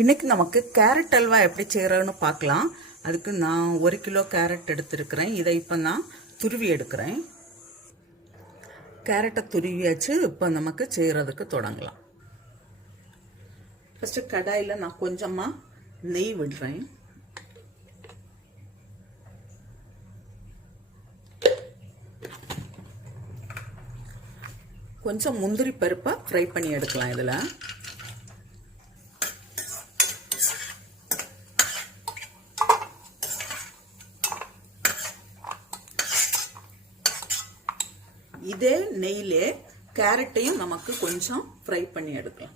இன்னைக்கு நமக்கு கேரட் அல்வா எப்படி செய்யறதுன்னு பார்க்கலாம். அதுக்கு நான் 1 கிலோ கேரட் எடுத்திருக்கிறேன். இதை இப்போ நான் துருவி எடுக்கிறேன். கேரட்டை துருவியாச்சு. இப்போ நமக்கு செய்யறதுக்கு தொடங்கலாம். ஃபர்ஸ்ட் கடாயில் நான் கொஞ்சமா நெய் விடுறேன். கொஞ்சம் முந்திரி பருப்பை ஃப்ரை பண்ணி எடுக்கலாம். இதில் இதே நெய்யிலே கேரட்டையும் நமக்கு கொஞ்சம் ஃப்ரை பண்ணி எடுக்கலாம்.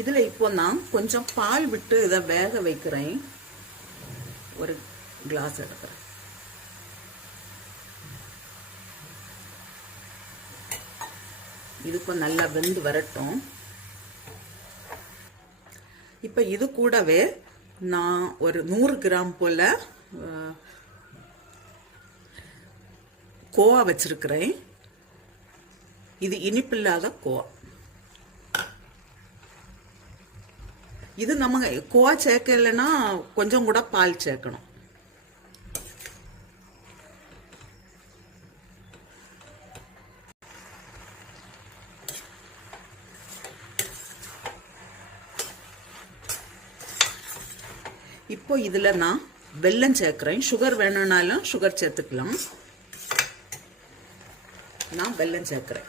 இதுல இப்போ நான் கொஞ்சம் பால் விட்டு இதை வேக வைக்கிறேன். ஒரு கிளாஸ் எடுக்கிறேன். இது இப்போ நல்லா வெந்து வரட்டும். இப்போ இது கூடவே நான் ஒரு 100 கிராம் போல கோவா வச்சிருக்கிறேன். இது இனிப்பில்லாத கோவா. இது நம்ம கோவா சேர்க்கலைன்னா கொஞ்சம் கூட பால் சேர்க்கணும். இப்போ இதுல நான் வெல்லம் சேர்க்கிறேன். சுகர் வேணும்னாலும் சுகர் சேர்த்துக்கலாம். நான் வெல்லம் சேர்க்கிறேன்.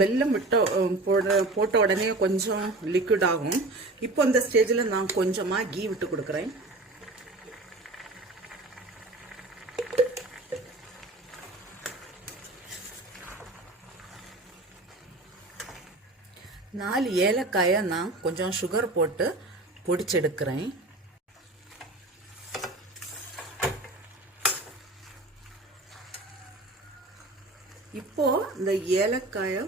வெல்லம் போட்ட உடனே கொஞ்சம் லிக்விட் ஆகும். இப்போ இந்த ஸ்டேஜில் நான் கொஞ்சமா கீ விட்டு கொடுக்குறேன். நாலு ஏலக்காயை நான் கொஞ்சம் சுகர் போட்டு பொடிச்செடுக்கிறேன். இப்போ இந்த ஏலக்காயை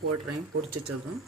போடுறேன் பொடிச்சிட்டதும்.